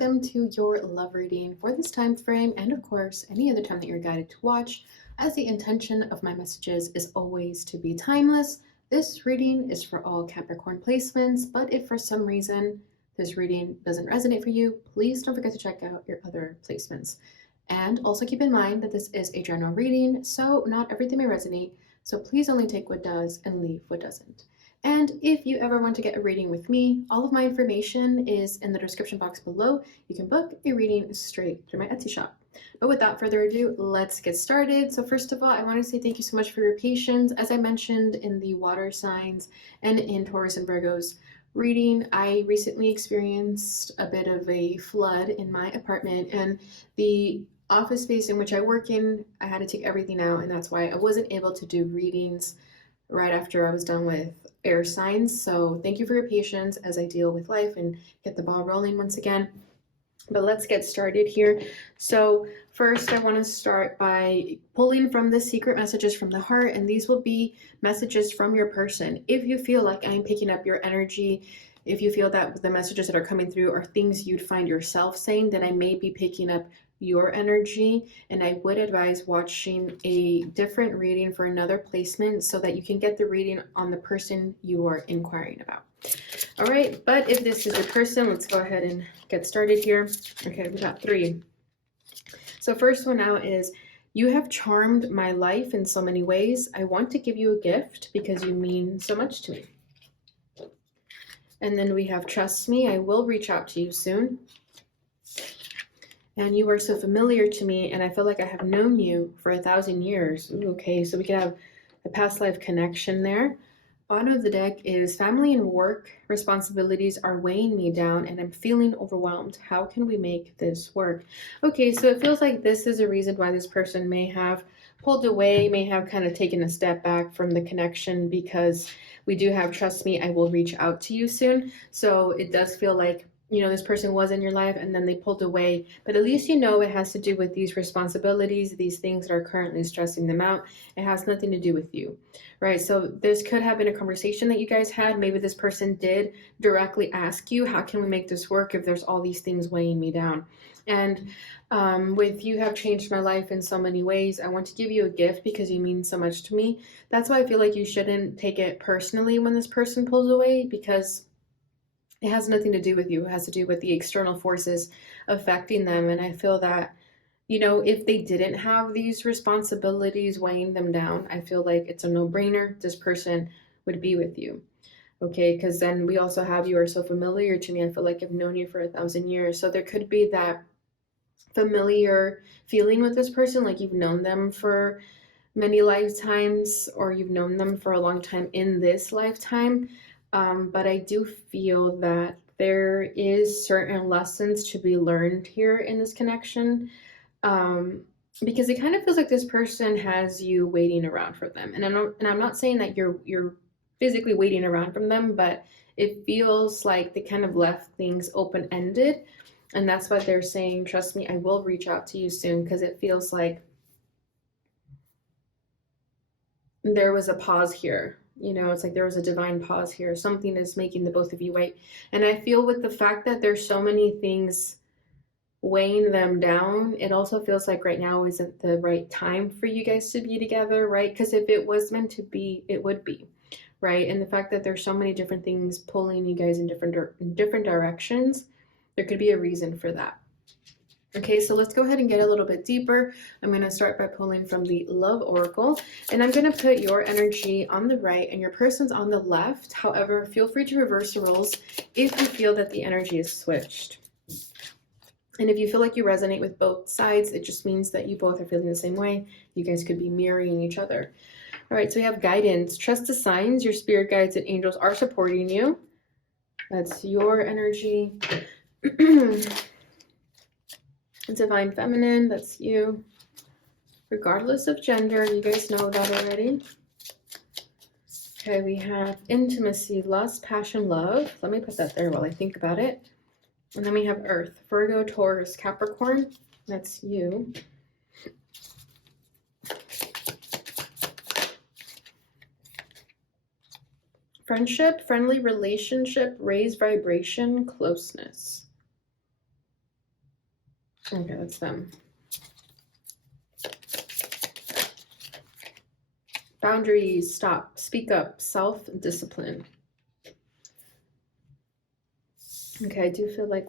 welcome to your love reading for this time frame and of course any other time that you're guided to watch, as the intention of my messages is always to be timeless. This reading is for all Capricorn placements, but if for some reason this reading doesn't resonate for you, please don't forget to check out your other placements. And also keep in mind that this is a general reading, so not everything may resonate, so please only take what does and leave what doesn't. And if you ever want to get a reading with me, all of my information is in the description box below. You can book a reading straight through my Etsy shop. But without further ado, let's get started. So first of all, I want to say thank you so much for your patience. As I mentioned in the water signs and in Taurus and Virgo's reading, I recently experienced a bit of a flood in my apartment, and the office space in which I work in, I had to take everything out, and that's why I wasn't able to do readings right after I was done with air signs. So thank you for your patience as I deal with life and get the ball rolling once again. But let's get started here. So first I want to start by pulling from the secret messages from the heart, and these will be messages from your person. If you feel like I'm picking up your energy, if you feel that the messages that are coming through are things you'd find yourself saying, then I may be picking up your energy, and I would advise watching a different reading for another placement so that you can get the reading on the person you are inquiring about. All right, but if this is your person, let's go ahead and get started here. Okay, we got 3. So first one out is, you have charmed my life in so many ways. I want to give you a gift because you mean so much to me. And then we have, trust me, I will reach out to you soon. And you are so familiar to me, and I feel like I have known you for 1,000 years. Ooh, okay, so we could have a past life connection there. Bottom of the deck is, family and work responsibilities are weighing me down and I'm feeling overwhelmed. How can we make this work? Okay, so it feels like this is a reason why this person may have pulled away, may have kind of taken a step back from the connection, because we do have, trust me, I will reach out to you soon. So it does feel like, you know, this person was in your life and then they pulled away, but at least you know it has to do with these responsibilities, these things that are currently stressing them out. It has nothing to do with you, right? So this could have been a conversation that you guys had. Maybe this person did directly ask you, how can we make this work if there's all these things weighing me down? And with you have changed my life in so many ways, I want to give you a gift because you mean so much to me. That's why I feel like you shouldn't take it personally when this person pulls away, because it has nothing to do with you. It has to do with the external forces affecting them. And I feel that, you know, if they didn't have these responsibilities weighing them down, I feel like it's a no-brainer. This person would be with you. Okay, because then we also have, you are so familiar to me. I feel like I've known you for 1,000 years. So there could be that familiar feeling with this person, like you've known them for many lifetimes, or you've known them for a long time in this lifetime. But I do feel that there is certain lessons to be learned here in this connection, because it kind of feels like this person has you waiting around for them. And I'm not saying that you're physically waiting around from them, but it feels like they kind of left things open-ended. And that's why they're saying, trust me, I will reach out to you soon, because it feels like there was a pause here. You know, it's like there was a divine pause here. Something is making the both of you wait. And I feel with the fact that there's so many things weighing them down, it also feels like right now isn't the right time for you guys to be together, right? Because if it was meant to be, it would be, right? And the fact that there's so many different things pulling you guys in different directions, there could be a reason for that. Okay, so let's go ahead and get a little bit deeper. I'm going to start by pulling from the Love Oracle, and I'm going to put your energy on the right and your person's on the left. However, feel free to reverse the roles if you feel that the energy is switched. And if you feel like you resonate with both sides, it just means that you both are feeling the same way. You guys could be mirroring each other. All right, so we have guidance. Trust the signs. Your spirit guides and angels are supporting you. That's your energy. Divine Feminine, that's you. Regardless of gender, you guys know that already. Okay, we have intimacy, lust, passion, love. Let me put that there while I think about it. And then we have Earth, Virgo, Taurus, Capricorn. That's you. Friendship, friendly relationship, raise vibration, closeness. Okay, that's them. Boundaries, stop, speak up, self-discipline. Okay, I do feel like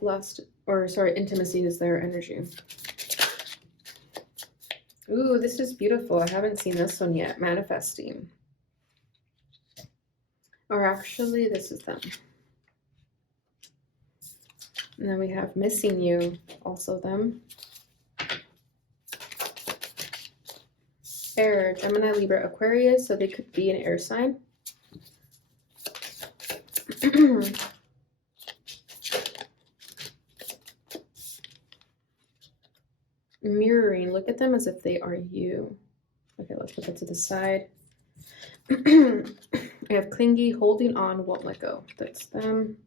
intimacy is their energy. Ooh, this is beautiful. I haven't seen this one yet. Manifesting. Or actually, this is them. And then we have missing you, also them. Air, Gemini, Libra, Aquarius, so they could be an air sign. Mirroring, look at them as if they are you. Okay, let's put that to the side. I have clingy, holding on, won't let go. That's them.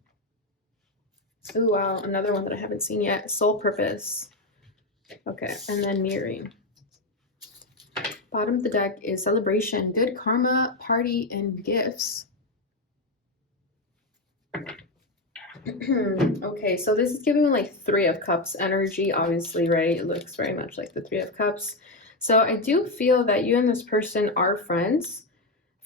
Oh, wow, another one that I haven't seen yet. Soul purpose. Okay, and then mirroring. Bottom of the deck is celebration, good karma, party, and gifts. Okay, so this is giving me like Three of Cups energy, obviously, right? It looks very much like the Three of Cups. So I do feel that you and this person are friends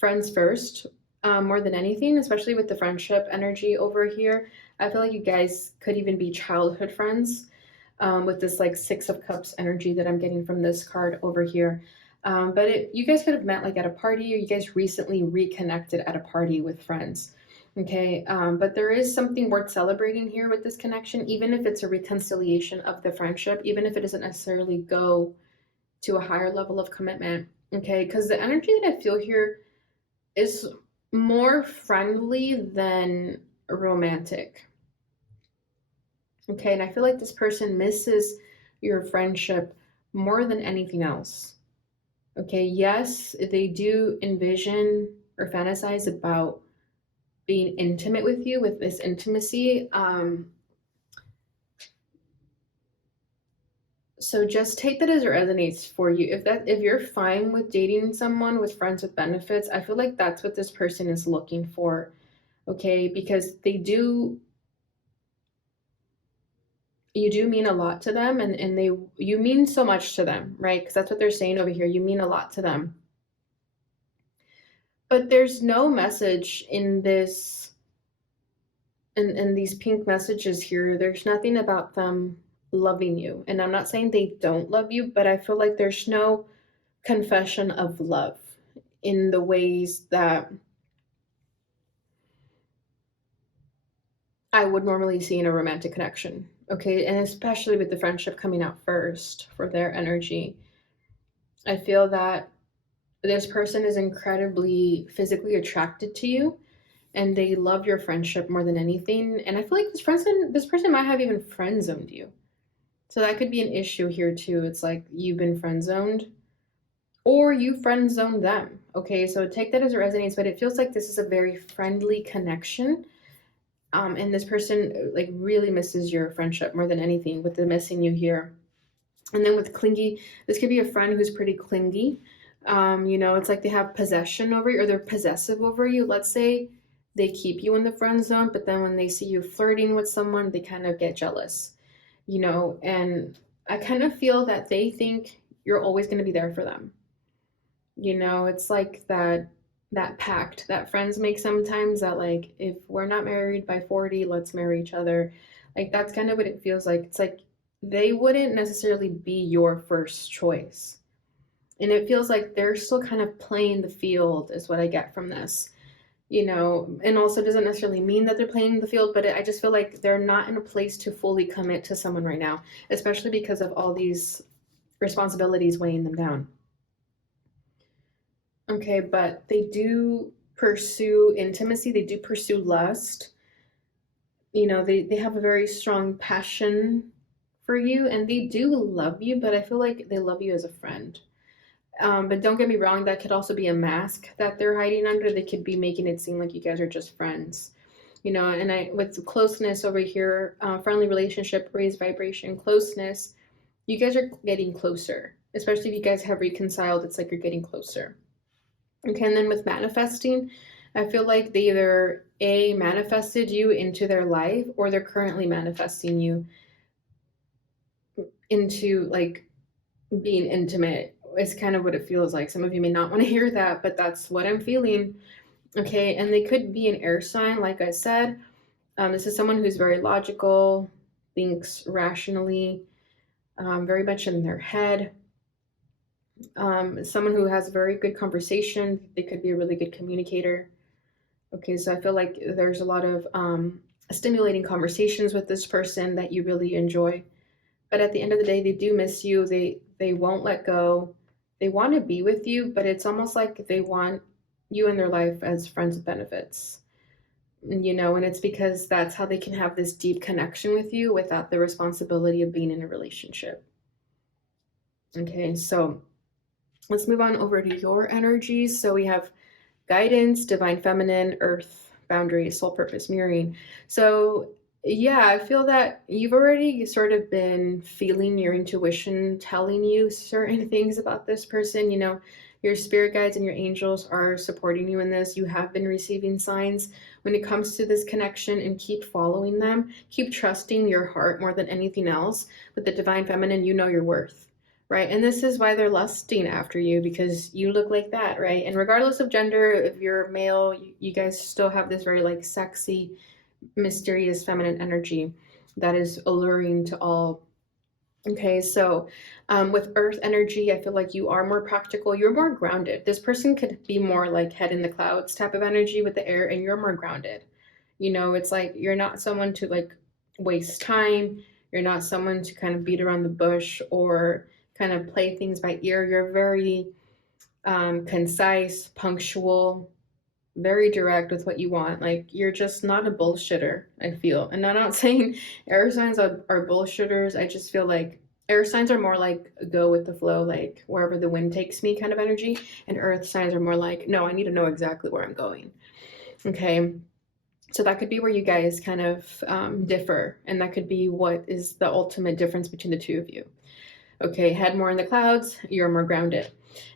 first, more than anything, especially with the friendship energy over here. I feel like you guys could even be childhood friends with this like Six of Cups energy that I'm getting from this card over here. But you guys could have met like at a party, or you guys recently reconnected at a party with friends. Okay, but there is something worth celebrating here with this connection, even if it's a reconciliation of the friendship, even if it doesn't necessarily go to a higher level of commitment. Okay, because the energy that I feel here is more friendly than romantic. Okay, and I feel like this person misses your friendship more than anything else. Okay, yes, they do envision or fantasize about being intimate with you, with this intimacy. So just take that as it resonates for you. If you're fine with dating someone with friends with benefits, I feel like that's what this person is looking for. Okay, because you do mean a lot to them, and you mean so much to them, right? Because that's what they're saying over here. You mean a lot to them. But there's no message in this, in these pink messages here. There's nothing about them loving you. And I'm not saying they don't love you, but I feel like there's no confession of love in the ways that I would normally see in a romantic connection. Okay, and especially with the friendship coming out first for their energy. I feel that this person is incredibly physically attracted to you, and they love your friendship more than anything. And I feel like this person might have even friend zoned you. So that could be an issue here too. It's like you've been friend zoned, or you friend zoned them. Okay, so take that as it resonates, but it feels like this is a very friendly connection. And this person like really misses your friendship more than anything with the missing you here. And then with clingy, this could be a friend who's pretty clingy. It's like they have possession over you, or they're possessive over you. Let's say they keep you in the friend zone, but then when they see you flirting with someone, they kind of get jealous, and I kind of feel that they think you're always going to be there for them. It's like that pact that friends make sometimes, that like, if we're not married by 40, let's marry each other. Like that's kind of what it feels like. It's like they wouldn't necessarily be your first choice. And it feels like they're still kind of playing the field is what I get from this. And also doesn't necessarily mean that they're playing the field, but I just feel like they're not in a place to fully commit to someone right now, especially because of all these responsibilities weighing them down. Okay, but they do pursue intimacy, they do pursue lust. They have a very strong passion for you, and they do love you, but I feel like they love you as a friend. But don't get me wrong, that could also be a mask that they're hiding under. They could be making it seem like you guys are just friends. And with closeness over here, friendly relationship, raised vibration, closeness, you guys are getting closer. Especially if you guys have reconciled, it's like you're getting closer. Okay, and then with manifesting, I feel like they either manifested you into their life, or they're currently manifesting you into like being intimate. Is kind of what it feels like. Some of you may not want to hear that, but that's what I'm feeling. Okay, and they could be an air sign, like I said. This is someone who's very logical, thinks rationally, very much in their head. Someone who has very good conversation. They could be a really good communicator. Okay, so I feel like there's a lot of stimulating conversations with this person that you really enjoy. But at the end of the day, they do miss you. They won't let go. They want to be with you, but it's almost like they want you in their life as friends with benefits. And it's because that's how they can have this deep connection with you without the responsibility of being in a relationship. Okay, so let's move on over to your energies. So we have guidance, divine feminine, earth, boundaries, soul purpose, mirroring. So yeah, I feel that you've already sort of been feeling your intuition telling you certain things about this person. Your spirit guides and your angels are supporting you in this. You have been receiving signs when it comes to this connection, and keep following them. Keep trusting your heart more than anything else. With the divine feminine, you know your worth. Right. And this is why they're lusting after you, because you look like that. Right. And regardless of gender, if you're male, you guys still have this very like sexy, mysterious feminine energy that is alluring to all. Okay. So with earth energy, I feel like you are more practical. You're more grounded. This person could be more like head in the clouds type of energy with the air, and you're more grounded. It's like you're not someone to like waste time. You're not someone to kind of beat around the bush or kind of play things by ear. You're very concise, punctual, very direct with what you want. Like you're just not a bullshitter, I feel. And I'm not saying air signs are bullshitters. I just feel like air signs are more like go with the flow, like wherever the wind takes me kind of energy. And earth signs are more like, no, I need to know exactly where I'm going. Okay. So that could be where you guys kind of differ. And that could be what is the ultimate difference between the two of you. Okay, head more in the clouds, you're more grounded.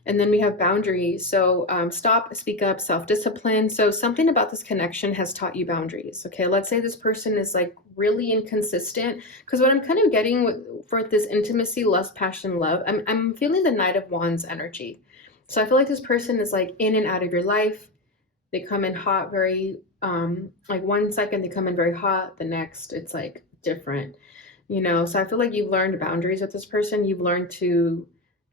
And then we have boundaries. So stop, speak up, self-discipline. So something about this connection has taught you boundaries. Okay, let's say this person is like really inconsistent. Because what I'm kind of getting for this intimacy, lust, passion, love, I'm feeling the Knight of Wands energy. So I feel like this person is like in and out of your life. They come in hot, very, like 1 second they come in very hot, the next it's like different. So I feel like you've learned boundaries with this person. You've learned to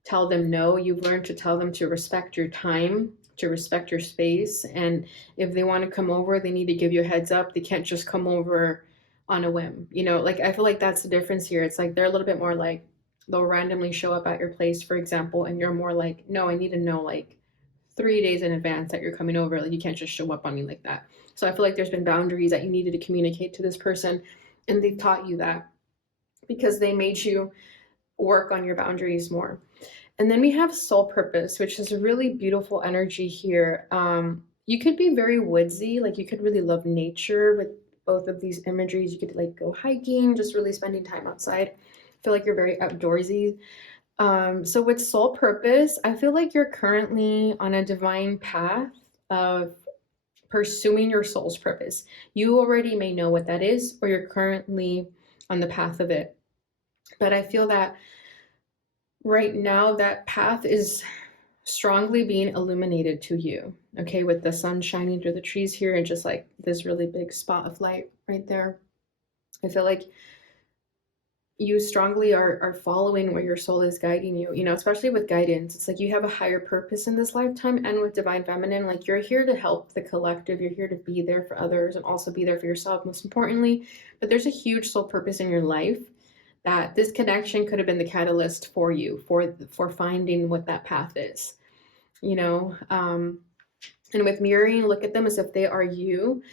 tell them no. You've learned to tell them to respect your time, to respect your space. And if they want to come over, they need to give you a heads up. They can't just come over on a whim. Like I feel like that's the difference here. It's like they're a little bit more like they'll randomly show up at your place, for example, and you're more like, no, I need to know like 3 days in advance that you're coming over. Like you can't just show up on me like that. So I feel like there's been boundaries that you needed to communicate to this person, and they've taught you that, because they made you work on your boundaries more. And then we have soul purpose, which is a really beautiful energy here. You could be very woodsy, like you could really love nature with both of these imageries. You could like go hiking, just really spending time outside. I feel like you're very outdoorsy. So with soul purpose, I feel like you're currently on a divine path of pursuing your soul's purpose. You already may know what that is, or you're currently on the path of it. But I feel that right now that path is strongly being illuminated to you, okay, with the sun shining through the trees here and just like this really big spot of light right there. I feel like you strongly are following where your soul is guiding you, especially with guidance. It's like you have a higher purpose in this lifetime. And with divine feminine, like you're here to help the collective. You're here to be there for others and also be there for yourself, most importantly. But there's a huge soul purpose in your life that this connection could have been the catalyst for you for finding what that path is, and with mirroring, look at them as if they are you.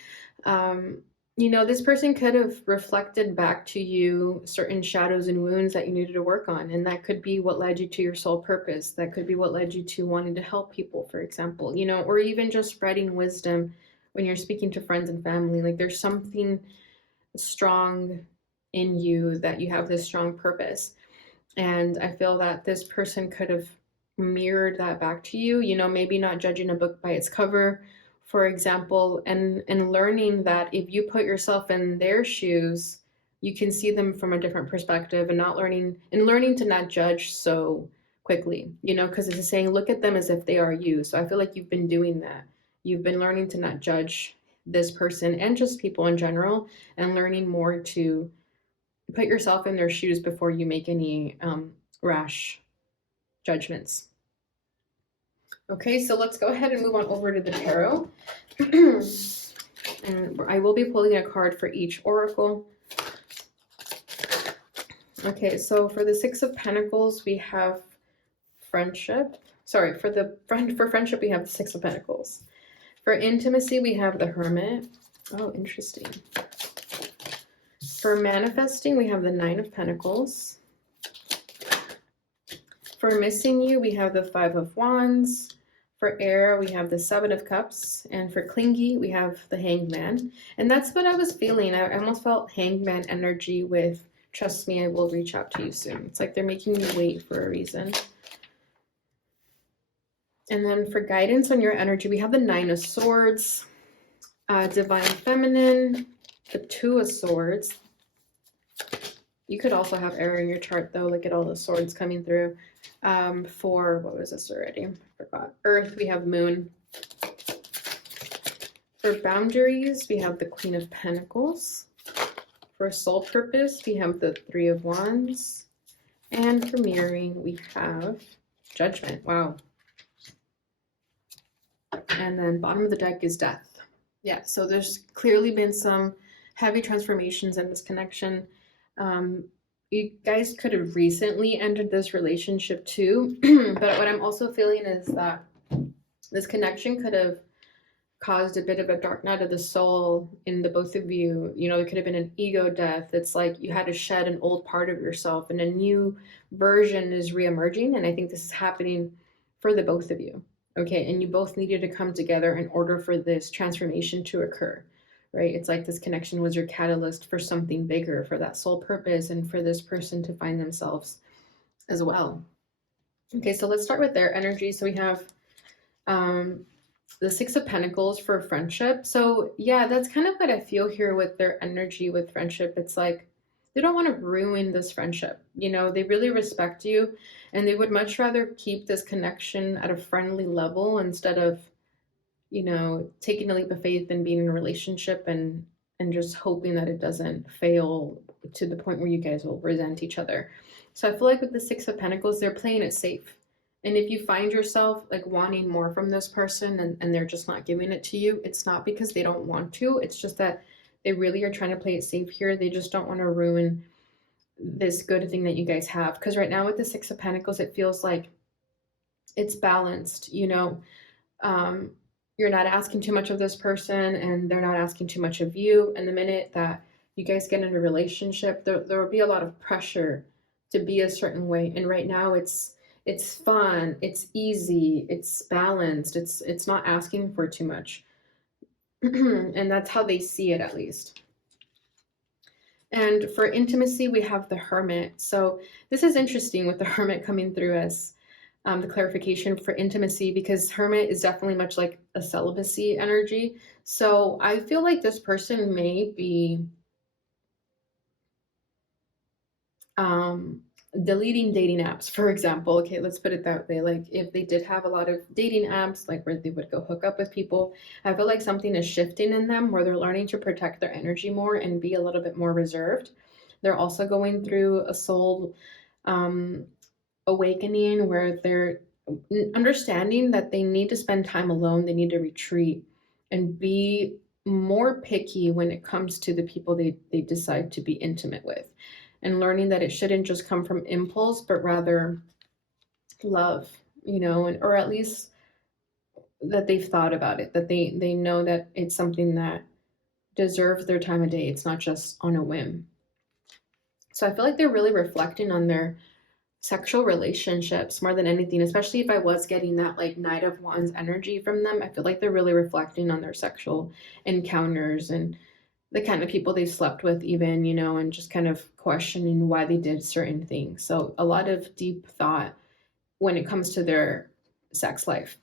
This person could have reflected back to you certain shadows and wounds that you needed to work on, and that could be what led you to your soul purpose. That could be what led you to wanting to help people, for example, or even just spreading wisdom when you're speaking to friends and family. Like there's something strong in you that you have this strong purpose. And I feel that this person could have mirrored that back to you, maybe not judging a book by its cover, for example, and learning that if you put yourself in their shoes, you can see them from a different perspective, and learning to not judge so quickly, because it's saying look at them as if they are you. So I feel like you've been doing that. You've been learning to not judge this person and just people in general, and learning more to put yourself in their shoes before you make any rash judgments. Okay, so let's go ahead and move on over to the tarot. And I will be pulling a card for each oracle. Okay, so for the Six of Pentacles, we have friendship. Sorry, for friendship, we have the Six of Pentacles. For intimacy, we have the Hermit. Oh, interesting. For manifesting, we have the Nine of Pentacles. For missing you, we have the Five of Wands. For air, we have the Seven of Cups. And for clingy, we have the Hanged Man. And that's what I was feeling. I almost felt Hanged Man energy with, trust me, I will reach out to you soon. It's like they're making you wait for a reason. And then for guidance on your energy, we have the Nine of Swords, Divine Feminine, the Two of Swords. You could also have air in your chart, though. Look at all the swords coming through. For, what was this already? I forgot. Earth, we have Moon. For boundaries, we have the Queen of Pentacles. For soul purpose, we have the Three of Wands. And for mirroring, we have Judgment. Wow. And then bottom of the deck is Death. Yeah, so there's clearly been some heavy transformations in this connection. You guys could have recently entered this relationship too, but what I'm also feeling is that this connection could have caused a bit of a dark night of the soul in the both of you. There could have been an ego death. It's like you had to shed an old part of yourself and a new version is reemerging. And I think this is happening for the both of you. Okay, and you both needed to come together in order for this transformation to occur, right? It's like this connection was your catalyst for something bigger, for that soul purpose, and for this person to find themselves as well. Okay, so let's start with their energy. So we have the Six of Pentacles for friendship. So yeah, that's kind of what I feel here with their energy with friendship. It's like they don't want to ruin this friendship. They really respect you, and they would much rather keep this connection at a friendly level instead of, taking a leap of faith and being in a relationship and just hoping that it doesn't fail to the point where you guys will resent each other. So I feel like with the Six of Pentacles, they're playing it safe. And if you find yourself like wanting more from this person and they're just not giving it to you, it's not because they don't want to. It's just that they really are trying to play it safe here. They just don't want to ruin this good thing that you guys have. Because right now with the Six of Pentacles, it feels like it's balanced, you're not asking too much of this person and they're not asking too much of you. And the minute that you guys get in a relationship, there will be a lot of pressure to be a certain way. And right now it's fun, it's easy, it's balanced, it's not asking for too much. And that's how they see it, at least. And for intimacy, we have the Hermit. So this is interesting with the Hermit coming through as the clarification for intimacy, because Hermit is definitely much like a celibacy energy. So I feel like this person may be deleting dating apps, for example. Okay, let's put it that way. Like if they did have a lot of dating apps, like where they would go hook up with people, I feel like something is shifting in them where they're learning to protect their energy more and be a little bit more reserved. They're also going through a soul awakening where they're understanding that they need to spend time alone, they need to retreat and be more picky when it comes to the people they decide to be intimate with, and learning that it shouldn't just come from impulse, but rather love, or at least that they've thought about it, that they know that it's something that deserves their time of day. It's not just on a whim. So I feel like they're really reflecting on their sexual relationships more than anything, especially if I was getting that like Knight of Wands energy from them. I feel like they're really reflecting on their sexual encounters and the kind of people they slept with even, and just kind of questioning why they did certain things. So a lot of deep thought when it comes to their sex life.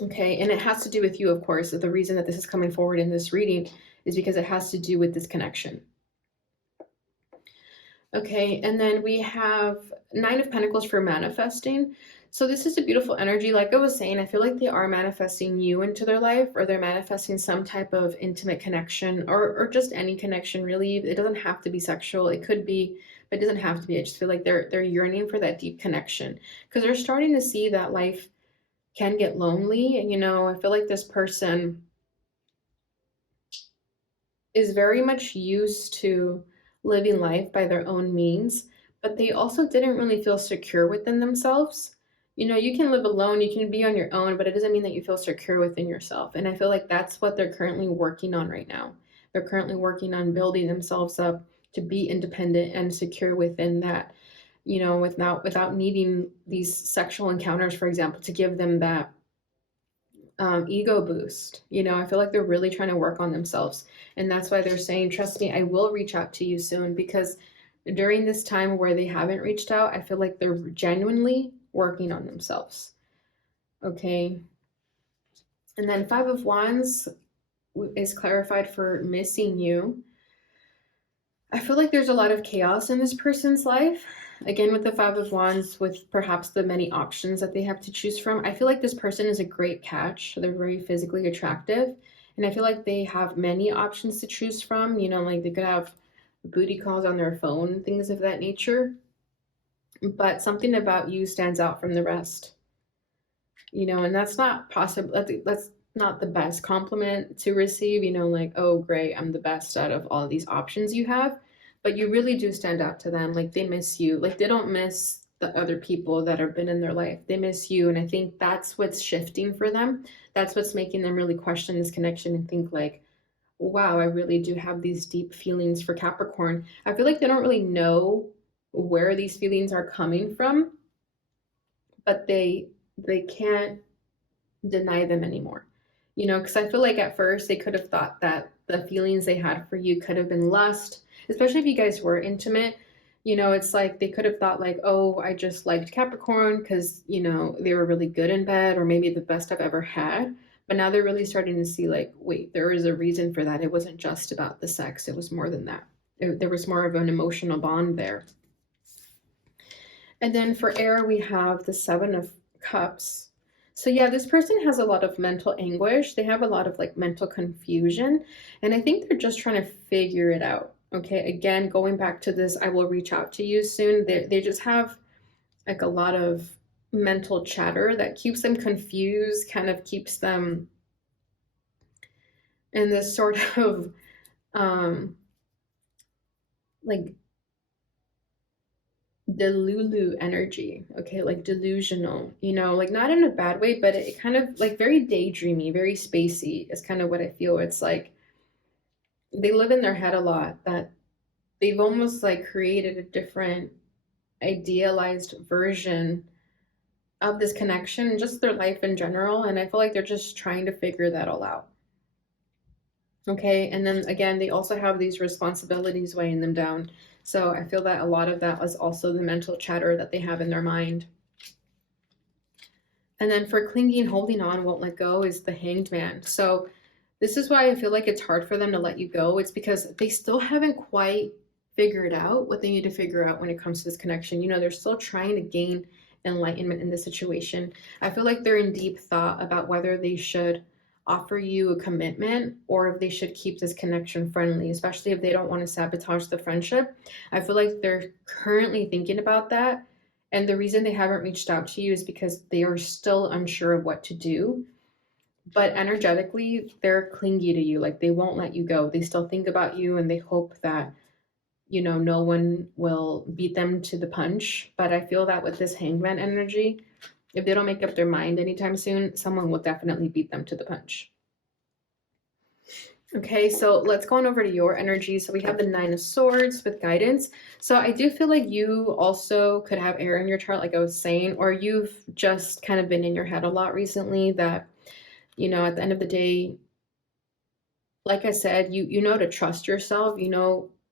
Okay, and it has to do with you, of course. The reason that this is coming forward in this reading is because it has to do with this connection. Okay, and then we have Nine of Pentacles for manifesting. So this is a beautiful energy. Like I was saying, I feel like they are manifesting you into their life, or they're manifesting some type of intimate connection, or just any connection really. It doesn't have to be sexual. It could be, but it doesn't have to be. I just feel like they're yearning for that deep connection because they're starting to see that life can get lonely. And I feel like this person is very much used to living life by their own means, but they also didn't really feel secure within themselves. You can live alone, you can be on your own, but it doesn't mean that you feel secure within yourself. And I feel like that's what they're currently working on right now. They're currently working on building themselves up to be independent and secure within that, without needing these sexual encounters, for example, to give them that ego boost. I feel like they're really trying to work on themselves. And that's why they're saying, trust me, I will reach out to you soon. Because during this time where they haven't reached out, I feel like they're genuinely working on themselves. Okay. And then Five of Wands is clarified for missing you. I feel like there's a lot of chaos in this person's life. Again, with the Five of Wands, with perhaps the many options that they have to choose from, I feel like this person is a great catch. They're very physically attractive. And I feel like they have many options to choose from. Like they could have booty calls on their phone, things of that nature. But something about you stands out from the rest. And that's not possible. That's not the best compliment to receive, like, oh, great, I'm the best out of all of these options you have. But you really do stand out to them. Like, they miss you. Like, they don't miss the other people that have been in their life. They miss you. And I think that's what's shifting for them. That's what's making them really question this connection and think, like, wow, I really do have these deep feelings for Capricorn. I feel like they don't really know where these feelings are coming from, but they can't deny them anymore. Because I feel like at first they could have thought that the feelings they had for you could have been lust, especially if you guys were intimate. It's like they could have thought, like, oh, I just liked Capricorn because, they were really good in bed, or maybe the best I've ever had. But now they're really starting to see, like, wait, there is a reason for that. It wasn't just about the sex, it was more than that. There was more of an emotional bond there. And then for air, we have the Seven of Cups. So yeah, this person has a lot of mental anguish. They have a lot of like mental confusion. And I think they're just trying to figure it out. Okay, again, going back to this, I will reach out to you soon. They just have like a lot of mental chatter that keeps them confused, kind of keeps them in this sort of like delulu energy. Okay, like delusional, like not in a bad way, but it kind of like very daydreamy, very spacey is kind of what I feel. It's like they live in their head a lot, that they've almost like created a different idealized version of this connection, just their life in general. And I feel like they're just trying to figure that all out. Okay, and then again, they also have these responsibilities weighing them down. So I feel that a lot of that is also the mental chatter that they have in their mind. And then for clinging, holding on, won't let go is the Hanged Man. So this is why I feel like it's hard for them to let you go. It's because they still haven't quite figured out what they need to figure out when it comes to this connection. They're still trying to gain enlightenment in this situation. I feel like they're in deep thought about whether they should offer you a commitment or if they should keep this connection friendly, especially if they don't want to sabotage the friendship. I feel like they're currently thinking about that. And the reason they haven't reached out to you is because they are still unsure of what to do. But energetically, they're clingy to you. Like they won't let you go. They still think about you and they hope that, no one will beat them to the punch. But I feel that with this hangman energy, if they don't make up their mind anytime soon, someone will definitely beat them to the punch. Okay, so let's go on over to your energy. So we have the Nine of Swords with guidance. So I do feel like you also could have air in your chart, like I was saying, or you've just kind of been in your head a lot recently that, at the end of the day, like I said, you know to trust yourself.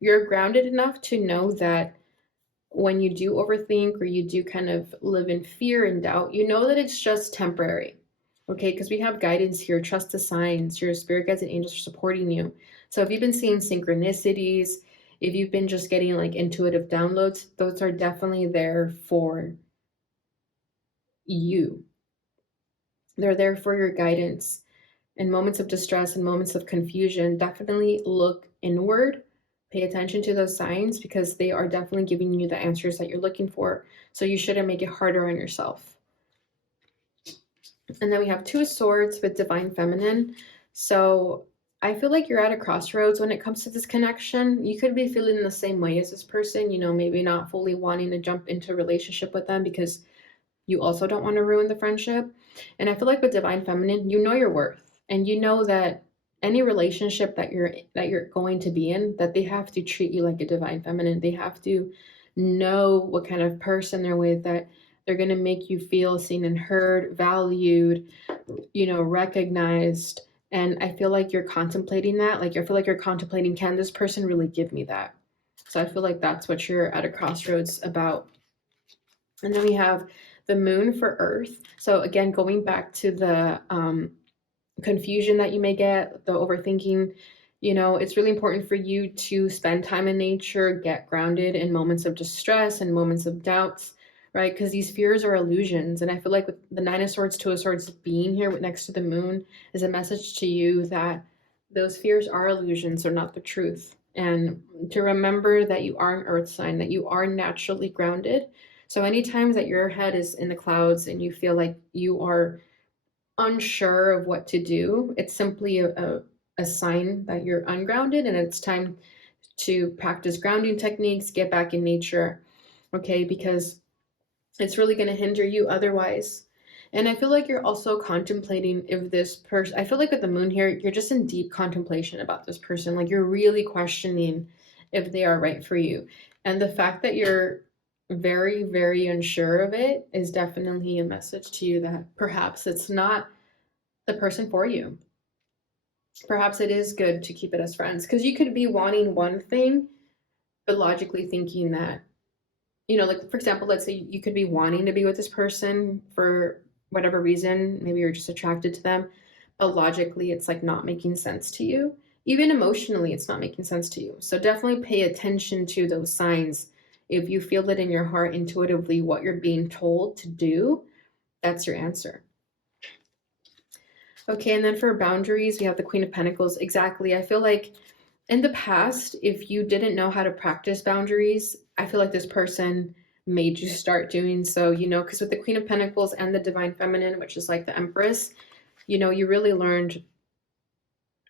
You're grounded enough to know that when you do overthink or you do kind of live in fear and doubt, you know that it's just temporary. Okay, because we have guidance here, trust the signs, your spirit guides and angels are supporting you. So if you've been seeing synchronicities, if you've been just getting like intuitive downloads, those are definitely there for you. They're there for your guidance. In moments of distress and moments of confusion, definitely look inward. Pay attention to those signs because they are definitely giving you the answers that you're looking for. So you shouldn't make it harder on yourself. And then we have Two of Swords with Divine Feminine. So I feel like you're at a crossroads when it comes to this connection. You could be feeling the same way as this person, maybe not fully wanting to jump into a relationship with them because you also don't want to ruin the friendship. And I feel like with Divine Feminine, you know your worth, and you know that any relationship that you're going to be in, that they have to treat you like a Divine Feminine. They have to know what kind of person they're with, that they're going to make you feel seen and heard, valued, recognized. And I feel like you're contemplating that. Like, I feel like you're contemplating, can this person really give me that? So I feel like that's what you're at a crossroads about. And then we have the Moon for Earth. So again, going back to the confusion that you may get, the overthinking, it's really important for you to spend time in nature, get grounded in moments of distress and moments of doubts, right? Because these fears are illusions. And I feel like with the Nine of Swords, Two of Swords being here next to the Moon is a message to you that those fears are illusions, they're not the truth. And to remember that you are an earth sign, that you are naturally grounded. So anytime that your head is in the clouds and you feel like you are unsure of what to do, it's simply a sign that you're ungrounded, and it's time to practice grounding techniques, get back in nature, okay? Because it's really going to hinder you otherwise. And I feel like you're also contemplating if this person, I feel like with the Moon here, you're just in deep contemplation about this person. Like, you're really questioning if they are right for you. And the fact that you're very, very unsure of it is definitely a message to you that perhaps it's not the person for you. Perhaps it is good to keep it as friends, because you could be wanting one thing, but logically thinking that, like, for example, let's say you could be wanting to be with this person for whatever reason. Maybe you're just attracted to them, but logically it's like not making sense to you. Even emotionally, it's not making sense to you. So definitely pay attention to those signs. If you feel it in your heart intuitively, what you're being told to do, that's your answer. Okay, and then for boundaries, we have the Queen of Pentacles. Exactly. I feel like in the past, if you didn't know how to practice boundaries, I feel like this person made you start doing so, because with the Queen of Pentacles and the Divine Feminine, which is like the Empress, you really learned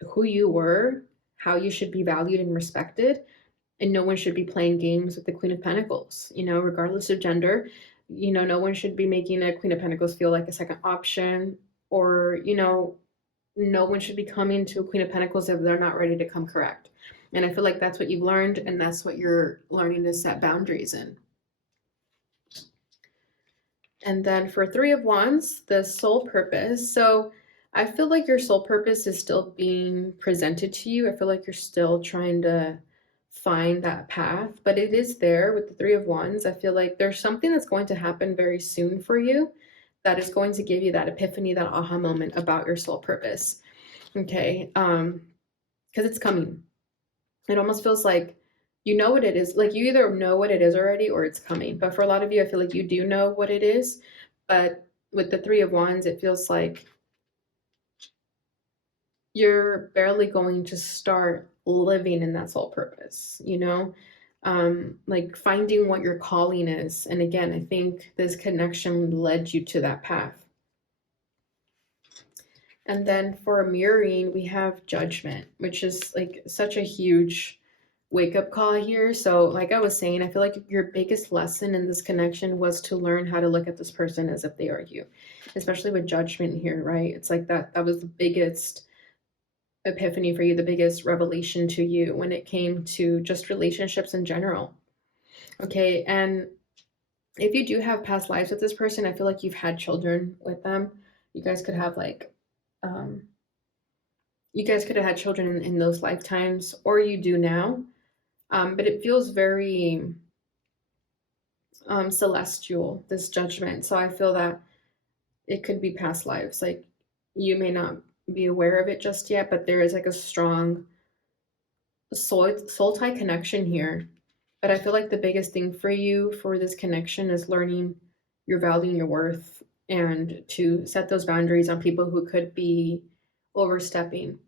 who you were, how you should be valued and respected, and no one should be playing games with the Queen of Pentacles, regardless of gender. No one should be making a Queen of Pentacles feel like a second option, or, no one should be coming to a Queen of Pentacles if they're not ready to come correct. And I feel like that's what you've learned, and that's what you're learning to set boundaries in. And then for Three of Wands, the soul purpose. So I feel like your soul purpose is still being presented to you. I feel like you're still trying to find that path, but it is there with the Three of Wands. I feel like there's something that's going to happen very soon for you that is going to give you that epiphany, that aha moment about your soul purpose. Okay, because it's coming. It almost feels like you know what it is. Like, you either know what it is already or it's coming. But for a lot of you, I feel like you do know what it is. But with the Three of Wands, it feels like you're barely going to start living in that soul purpose, like finding what your calling is. And again, I think this connection led you to that path. And then for mirroring, we have Judgment, which is like such a huge wake up call here. So like I was saying, I feel like your biggest lesson in this connection was to learn how to look at this person as if they are you, especially with Judgment here, right? It's like that was the biggest epiphany for you, the biggest revelation to you when it came to just relationships in general. Okay, and if you do have past lives with this person, I feel like you've had children with them. You guys could have like you guys could have had children in those lifetimes, or you do now. But it feels very celestial, this Judgment. So I feel that it could be past lives. Like, you may not be aware of it just yet, but there is like a strong soul tie connection here. But I feel like the biggest thing for you for this connection is learning your value and your worth, and to set those boundaries on people who could be overstepping.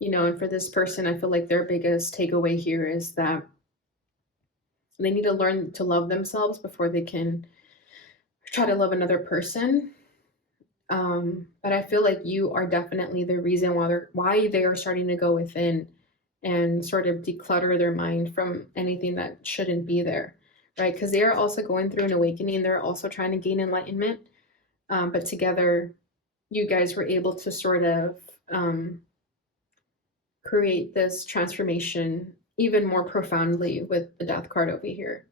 And for this person, I feel like their biggest takeaway here is that they need to learn to love themselves before they can try to love another person. But I feel like you are definitely the reason why they are starting to go within and sort of declutter their mind from anything that shouldn't be there, right? Because they are also going through an awakening. They're also trying to gain enlightenment. But together, you guys were able to sort of create this transformation even more profoundly with the Death card over here.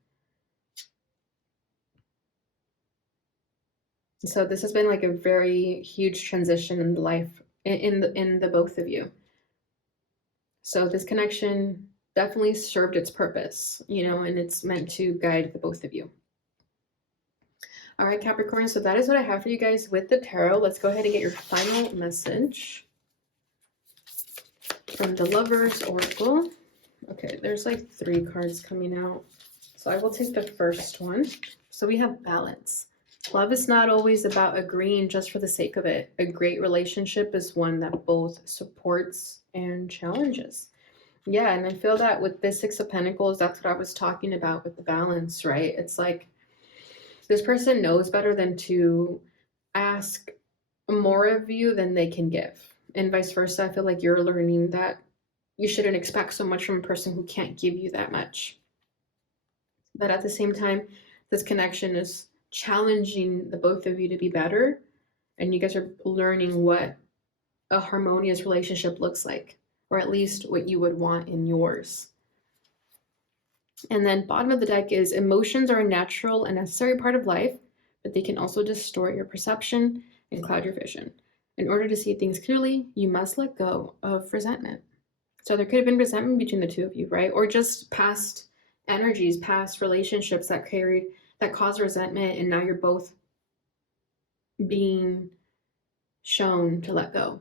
So this has been like a very huge transition in the life in the both of you. So this connection definitely served its purpose, and it's meant to guide the both of you. All right, Capricorn, so that is what I have for you guys with the tarot. Let's go ahead and get your final message from the Lovers Oracle. Okay, there's like 3 cards coming out, so I will take the first one. So we have balance. Love is not always about agreeing just for the sake of it. A great relationship is one that both supports and challenges. Yeah, and I feel that with this 6 of Pentacles, that's what I was talking about with the balance, right? It's like this person knows better than to ask more of you than they can give. And vice versa, I feel like you're learning that you shouldn't expect so much from a person who can't give you that much. But at the same time, this connection is challenging the both of you to be better, and you guys are learning what a harmonious relationship looks like, or at least what you would want in yours. And then bottom of the deck is emotions are a natural and necessary part of life, but they can also distort your perception and cloud your vision. In order to see things clearly, you must let go of resentment. So there could have been resentment between the two of you, right? Or just past energies, past relationships that caused resentment, and now you're both being shown to let go.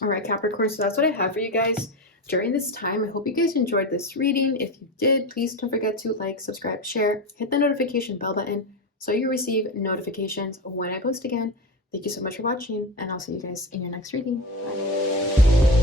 All right, Capricorn, so that's what I have for you guys during this time. I hope you guys enjoyed this reading. If you did, please don't forget to like, subscribe, share, hit the notification bell button so you receive notifications when I post again. Thank you so much for watching, and I'll see you guys in your next reading. Bye.